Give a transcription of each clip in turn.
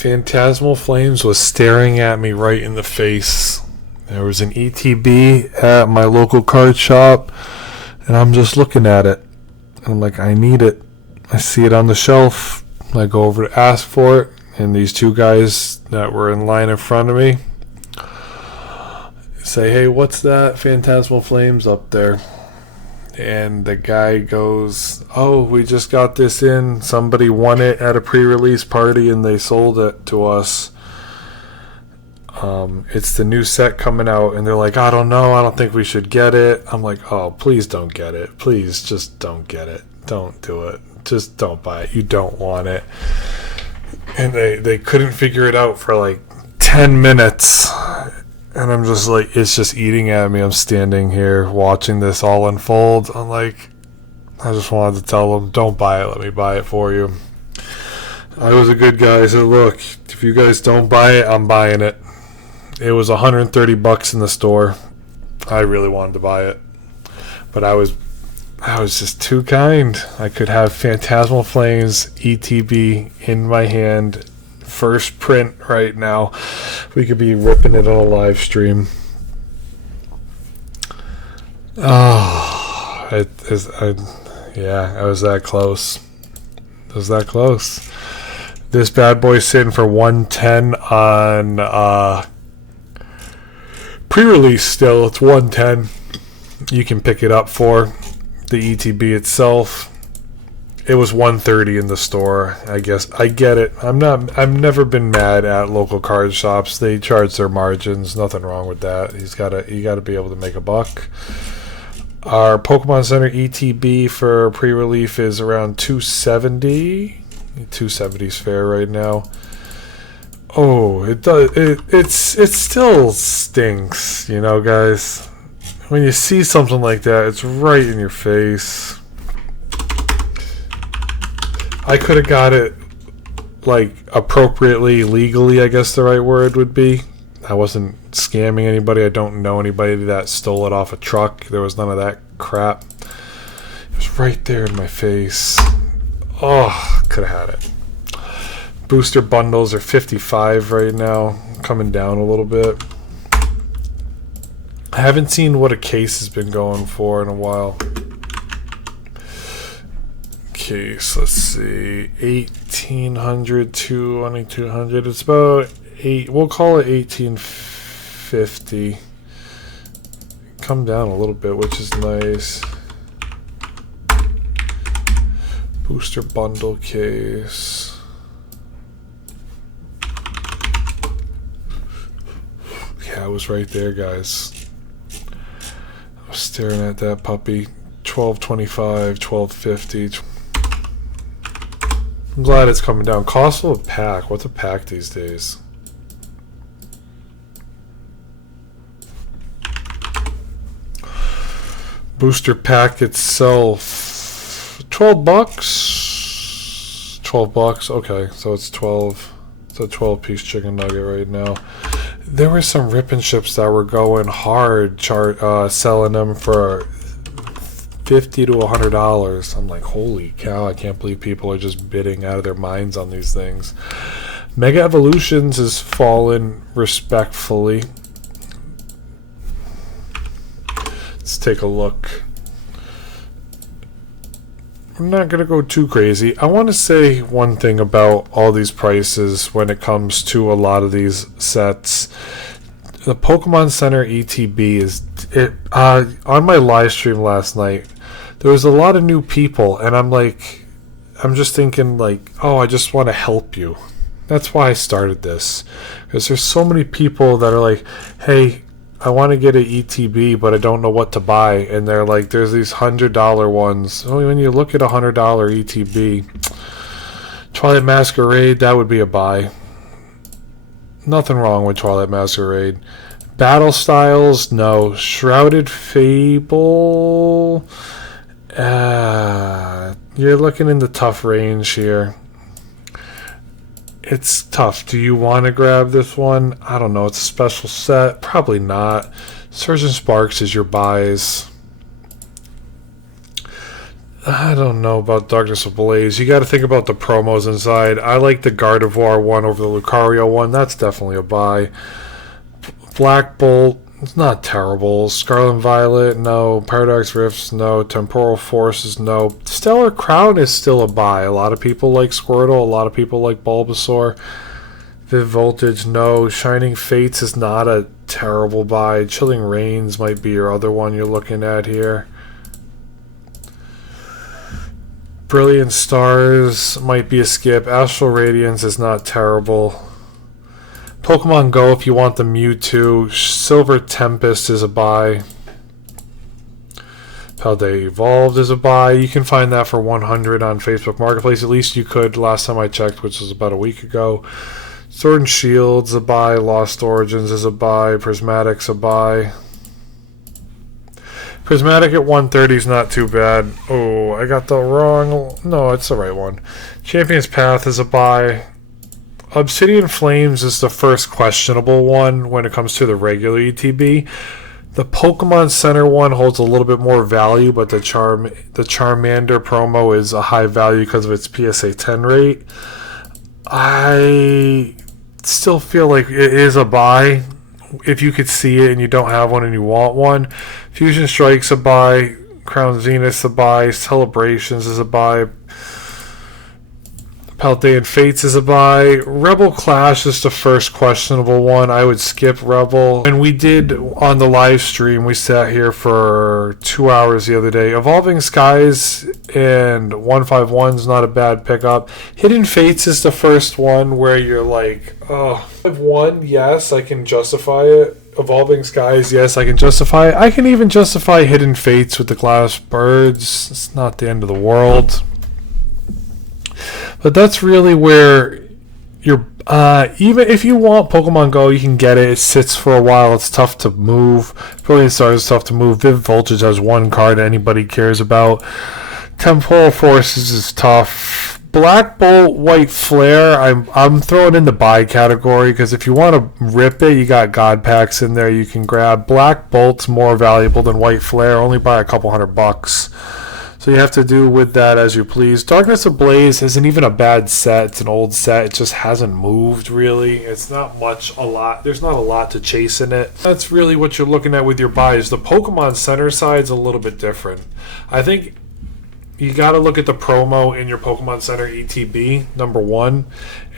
Phantasmal Flames was staring at me right in the face. There was an ETB at my local card shop, and I'm just looking at it. And I'm like, I need it. I see it on the shelf. I go over to ask for it, and these two guys that were in line in front of me say, hey, what's that Phantasmal Flames up there? And the guy goes, oh, we just got this in. Somebody won it at a pre-release party, and they sold it to us. It's the new set coming out, and they're like, I don't know, I don't think we should get it. I'm like, oh, please don't get it. Please just don't get it. Don't do it. Just don't buy it. You don't want it. And they couldn't figure it out for like 10 minutes. And I'm just like, it's just eating at me. I'm standing here watching this all unfold. I'm like, I just wanted to tell them, don't buy it. Let me buy it for you. I was a good guy. I said, look, if you guys don't buy it, I'm buying it. It was $130 in the store. I really wanted to buy it, but I was just too kind. I could have Phantasmal Flames ETB in my hand, first print right now. We could be ripping it on a live stream. Oh, I was that close. It was that close. This bad boy's sitting for $110 on pre-release still. It's $110. You can pick it up for the ETB itself. It was $130 in the store. I guess I get it. I've never been mad at local card shops. They charge their margins. Nothing wrong with that. You gotta be able to make a buck. Our Pokemon Center ETB for pre-release is around $270. $270's fair right now. Oh, it does. It still stinks, you know, guys. When you see something like that, it's right in your face. I could have got it, like, appropriately, legally, I guess the right word would be. I wasn't scamming anybody. I don't know anybody that stole it off a truck. There was none of that crap. It was right there in my face. Oh, could have had it. Booster bundles are $55 right now, coming down a little bit. I haven't seen what a case has been going for in a while. Case, let's see, 1,800 to 2,200. It's about we'll call it 1,850. Come down a little bit, which is nice. Booster bundle case. Yeah, it was right there, guys. I was staring at that puppy. $12.25, $12.50. I'm glad it's coming down. Cost of a pack. What's a pack these days? Booster pack itself, $12. $12. Okay, so it's 12. It's a 12-piece chicken nugget right now. There were some rip and ships that were going hard, selling them for $50 to $100. I'm like, holy cow! I can't believe people are just bidding out of their minds on these things. Mega Evolutions has fallen respectfully. Let's take a look. I'm not going to go too crazy. I want to say one thing about all these prices when it comes to a lot of these sets. The Pokemon Center ETB is... on my live stream last night, there was a lot of new people, and I'm just thinking, like, oh, I just want to help you. That's why I started this. Because there's so many people that are like, hey, I want to get an ETB, but I don't know what to buy. And they're like, there's these $100 ones. Oh, when you look at $100 ETB, Twilight Masquerade, that would be a buy. Nothing wrong with Twilight Masquerade. Battle Styles, no. Shrouded Fable, you're looking in the tough range here. It's tough. Do you want to grab this one? I don't know. It's a special set. Probably not. Surgeon Sparks is your buys. I don't know about Darkness Ablaze. You got to think about the promos inside. I like the Gardevoir one over the Lucario one. That's definitely a buy. Black Bolt, it's not terrible. Scarlet and Violet, no. Paradox Rifts, no. Temporal Forces, no. Stellar Crown is still a buy. A lot of people like Squirtle. A lot of people like Bulbasaur. Viv Voltage, no. Shining Fates is not a terrible buy. Chilling Reigns might be your other one you're looking at here. Brilliant Stars might be a skip. Astral Radiance is not terrible. Pokemon Go, if you want the Mewtwo. Silver Tempest is a buy. Paldea Evolved is a buy. You can find that for 100 on Facebook Marketplace. At least you could last time I checked, which was about a week ago. Sword and Shield's a buy. Lost Origins is a buy. Prismatic's a buy. Prismatic at 130 is not too bad. Oh, I got the wrong... No, it's the right one. Champion's Path is a buy. Obsidian Flames is the first questionable one when it comes to the regular ETB. The Pokemon Center one holds a little bit more value, but the Charmander promo is a high value because of its PSA 10 rate. I still feel like it is a buy if you could see it and you don't have one and you want one. Fusion Strike's a buy. Crown Zenith's a buy. Celebrations is a buy. Paldean Fates is a buy. Rebel Clash is the first questionable one. I would skip Rebel. And we did, on the live stream, we sat here for 2 hours the other day. Evolving Skies and 151's not a bad pickup. Hidden Fates is the first one where you're like, oh, I've won, yes, I can justify it. Evolving Skies, yes, I can justify it. I can even justify Hidden Fates with the Glass Birds. It's not the end of the world. But that's really where you're... even if you want Pokemon Go, you can get it. It sits for a while. It's tough to move. Brilliant Stars is tough to move. Viv Voltage has one card anybody cares about. Temporal Forces is tough. Black Bolt, White Flare, I'm throwing in the buy category because if you want to rip it, you got God Packs in there you can grab. Black Bolt's more valuable than White Flare, only by a couple $100. So you have to do with that as you please. Darkness Ablaze isn't even a bad set. It's an old set. It just hasn't moved, really. It's not much, a lot. There's not a lot to chase in it. That's really what you're looking at with your buys. The Pokemon Center side's a little bit different. I think you got to look at the promo in your Pokemon Center ETB, number one.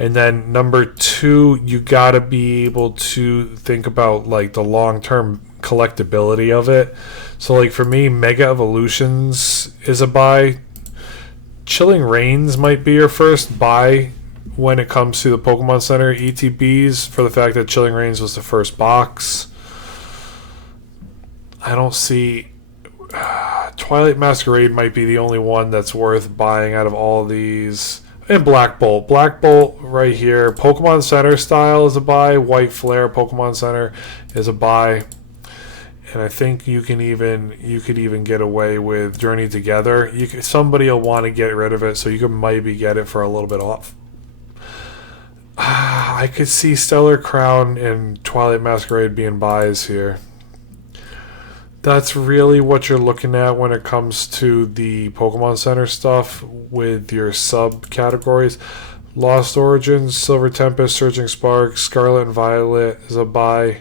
And then number two, you got to be able to think about like the long-term collectability of it. So like for me, Mega Evolutions is a buy. Chilling Reigns might be your first buy when it comes to the Pokemon Center ETBs for the fact that Chilling Reigns was the first box. I don't see... Twilight Masquerade might be the only one that's worth buying out of all these. And Black Bolt. Black Bolt right here. Pokemon Center style is a buy. White Flare Pokemon Center is a buy. And I think you could even get away with Journey Together. Somebody will want to get rid of it, so you could maybe get it for a little bit off. I could see Stellar Crown and Twilight Masquerade being buys here. That's really what you're looking at when it comes to the Pokemon Center stuff with your subcategories. Lost Origins, Silver Tempest, Surging Spark, Scarlet and Violet is a buy.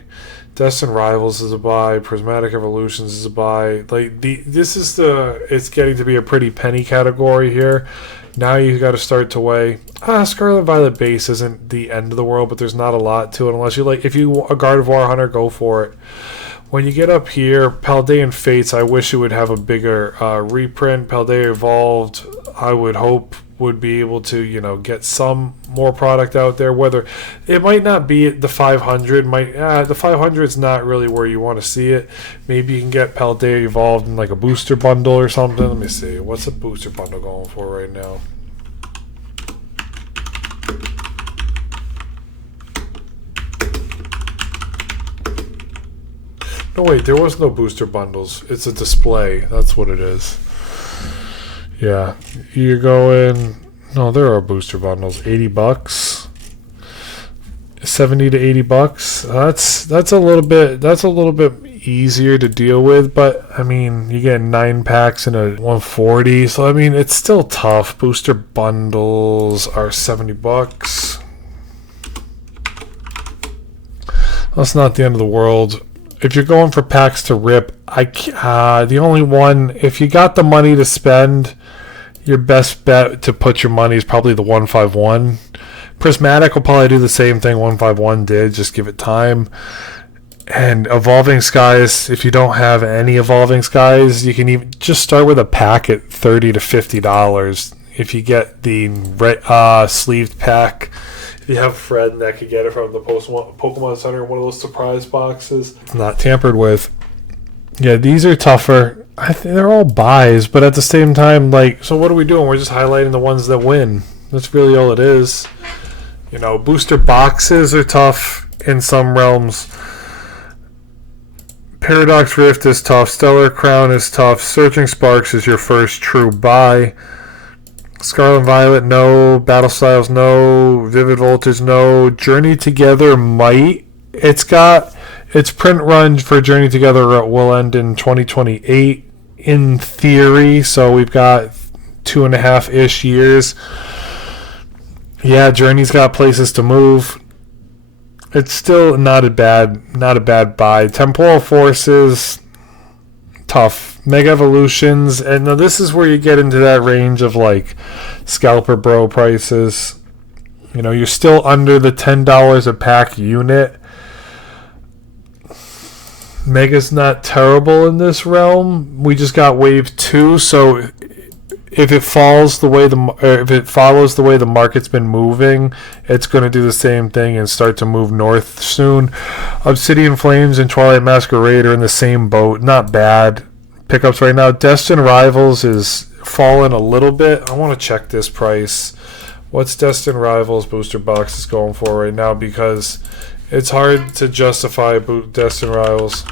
Destined Rivals is a buy. Prismatic Evolutions is a buy. It's getting to be a pretty penny category here. Now you got to start to weigh. Scarlet and Violet base isn't the end of the world, but there's not a lot to it unless you like. If you a Gardevoir hunter, go for it. When you get up here, Paldean Fates, I wish it would have a bigger reprint. Paldea Evolved, I would hope would be able to, get some more product out there. Whether it might not be the 500, the 500 is not really where you want to see it. Maybe you can get Paldea Evolved in like a booster bundle or something. Let me see, what's a booster bundle going for right now? No, wait, there was no booster bundles. It's a display. That's what it is. Yeah, you're going... No, there are booster bundles. $80. 70 to 80 bucks. That's a little bit easier to deal with, but I mean, you get 9 packs in a 140, so I mean, it's still tough. Booster bundles are 70 bucks. That's not the end of the world. If you're going for packs to rip, the only one, if you got the money to spend, your best bet to put your money is probably the 151. Prismatic will probably do the same thing 151 did, just give it time. And Evolving Skies, if you don't have any Evolving Skies, you can even just start with a pack at $30 to $50. If you get the sleeved pack, if you have a friend that could get it from the Pokemon Center, one of those surprise boxes, it's not tampered with. Yeah, these are tougher. I think they're all buys, but at the same time, like, so what are we doing? We're just highlighting the ones that win. That's really all it is. You know, booster boxes are tough in some realms. Paradox Rift is tough. Stellar Crown is tough. Searching Sparks is your first true buy. Scarlet Violet, no. Battle Styles, no. Vivid Voltage, no. Journey Together might. Its print run for Journey Together will end in 2028 in theory, so we've got 2.5-ish years. Yeah, Journey's got places to move. It's still not a bad buy. Temporal Forces, tough. Mega Evolutions, and now this is where you get into that range of like Scalper Bro prices. You know, you're still under the $10 a pack unit. Mega's not terrible in this realm. We just got wave 2, so if it follows the way the market's been moving, it's going to do the same thing and start to move north soon. Obsidian Flames and Twilight Masquerade are in the same boat. Not bad pickups right now. Destined Rivals is fallen a little bit. I want to check this price. What's Destined Rivals booster boxes going for right now? Because it's hard to justify Destined Rivals.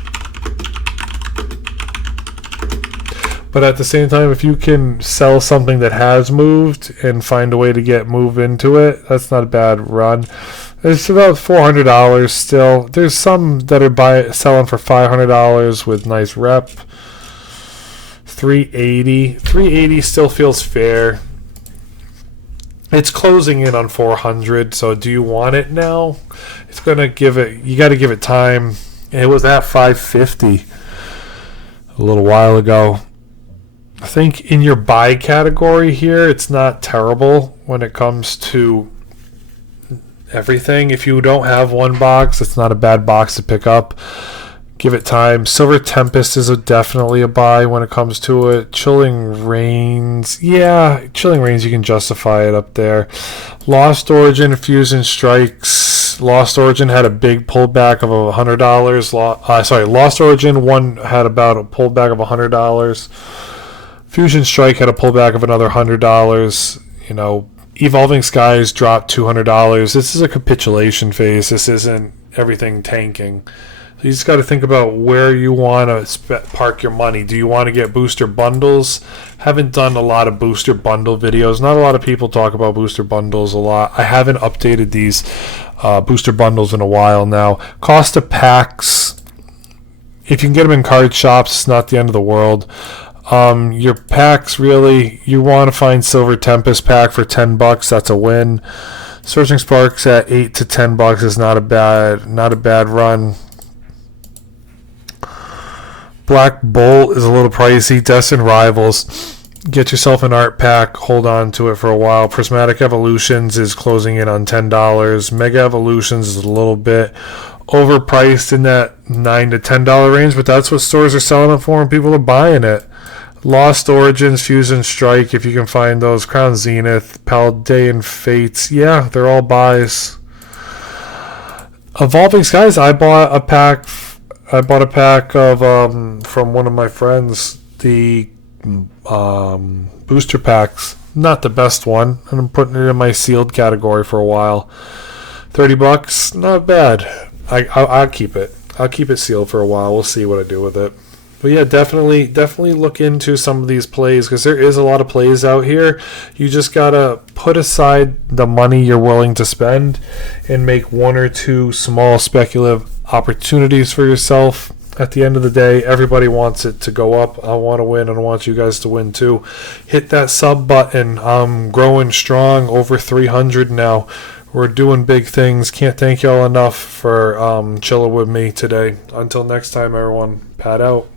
But at the same time, if you can sell something that has moved and find a way to move into it, that's not a bad run. It's about $400 still. There's some that are selling for $500 with nice rep. $380 still feels fair. It's closing in on 400, so do you want it now? It's gonna you got to give it time. It was at 550 a little while ago. I think in your buy category here, it's not terrible when it comes to everything. If you don't have one box, it's not a bad box to pick up. Give it time. Silver Tempest is definitely a buy when it comes to it. Chilling Reigns. Yeah, Chilling Reigns, you can justify it up there. Lost Origin, Fusion Strikes. Lost Origin had a big pullback of $100. Lost Origin 1 had about a pullback of $100. Fusion Strike had a pullback of another $100. You know, Evolving Skies dropped $200. This is a capitulation phase. This isn't everything tanking. So you just got to think about where you want to park your money. Do you want to get booster bundles? Haven't done a lot of booster bundle videos. Not a lot of people talk about booster bundles a lot. I haven't updated these booster bundles in a while now. Cost of packs, if you can get them in card shops, it's not the end of the world. Your packs, really, you want to find Silver Tempest pack for $10. That's a win. Searching Sparks at $8 to $10 is not a bad run. Black Bolt is a little pricey. Destined Rivals, get yourself an art pack, hold on to it for a while. Prismatic Evolutions is closing in on $10. Mega Evolutions is a little bit overpriced in that $9 to $10 range, but that's what stores are selling it for and people are buying it. Lost Origins, Fusion Strike, if you can find those. Crown Zenith, Paldean Fates, yeah, they're all buys. Evolving Skies, I bought a pack of from one of my friends, the booster packs. Not the best one, and I'm putting it in my sealed category for a while. $30, not bad. I'll keep it. I'll keep it sealed for a while. We'll see what I do with it. But yeah, definitely look into some of these plays, because there is a lot of plays out here. You just gotta put aside the money you're willing to spend and make one or two small speculative opportunities for yourself. At the end of the day, everybody wants it to go up. I want to win, and I want you guys to win too. Hit that sub button. I'm growing strong, over 300 now. We're doing big things. Can't thank y'all enough for chilling with me today. Until next time, everyone, Pat out.